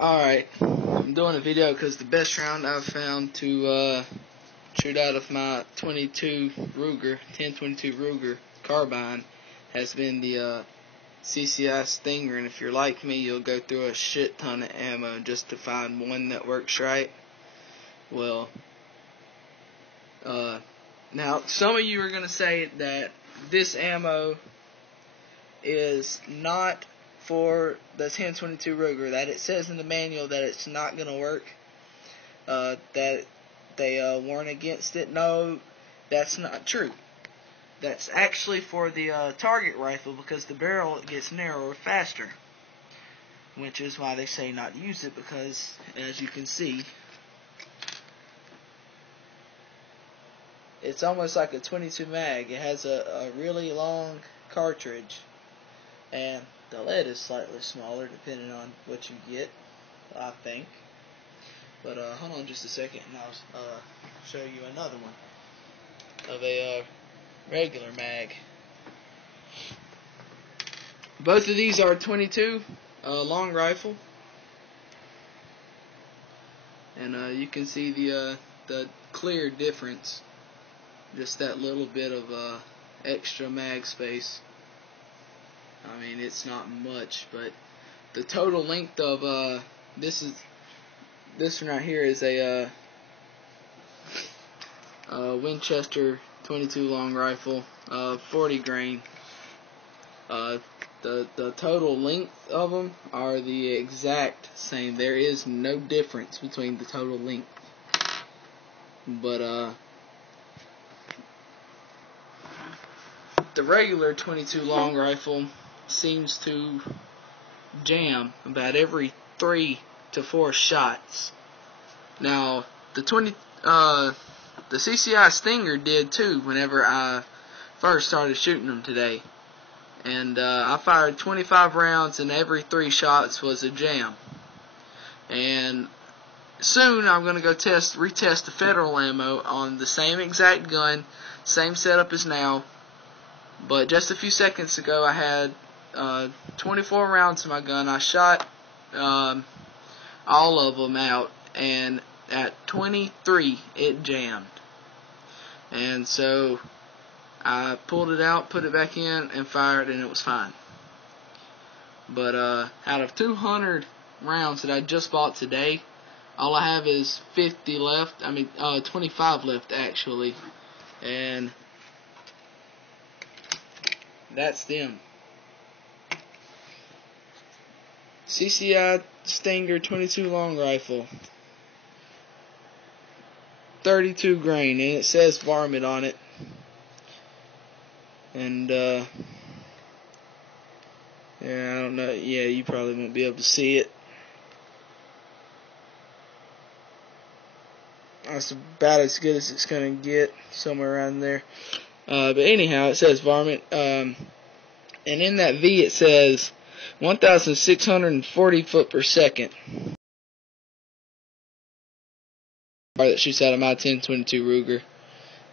Alright, I'm doing a video because the best round I've found to shoot out of my 10-22 Ruger carbine has been the CCI Stinger, and if you're like me, you'll go through a shit ton of ammo just to find one that works right. Well, now some of you are going to say that this ammo is not for the 10-22 Ruger, that it says in the manual that it's not going to work, that they warn against it. No, that's not true. That's actually for the target rifle, because the barrel gets narrower faster, which is why they say not to use it, because as you can see, it's almost like a 22 mag. It has a really long cartridge, and the lead is slightly smaller depending on what you get, I think. But hold on just a second and I'll show you another one of a regular mag. Both of these are 22 long rifle, and you can see the clear difference, just that little bit of extra mag space. I mean, it's not much, but the total length of this one right here is a Winchester 22 long rifle, 40 grain. The total length of them are the exact same. There is no difference between the total length. But the regular 22 long rifle seems to jam about every 3 to 4 shots. Now the CCI Stinger did too whenever I first started shooting them today, and I fired 25 rounds and every 3 shots was a jam. And soon I'm going to go retest the Federal ammo on the same exact gun, same setup as now. But just a few seconds ago I had 24 rounds in my gun. I shot all of them out, and at 23 it jammed. And so I pulled it out, put it back in, and fired, and it was fine. But out of 200 rounds that I just bought today, all I have is 50 left. I mean 25 left actually, and that's them. CCI Stinger 22 long rifle, 32 grain, and it says varmint on it. And yeah, I don't know. Yeah, you probably won't be able to see it. That's about as good as it's gonna get, somewhere around there. But anyhow, it says varmint. And in that V it says 1,640 foot per second. That shoots out of my 10-22 Ruger.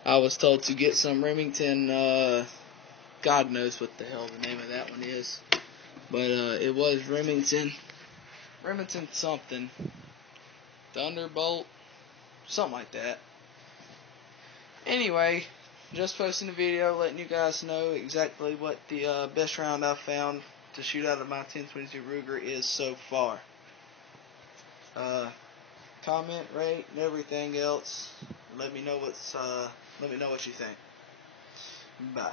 I was told to get some Remington, God knows what the hell the name of that one is, but it was Remington something, Thunderbolt, something like that. Anyway, just posting a video letting you guys know exactly what the best round I've found to shoot out of my 10-22 Ruger is so far. Comment, rate, and everything else. Let me know what you think. Bye.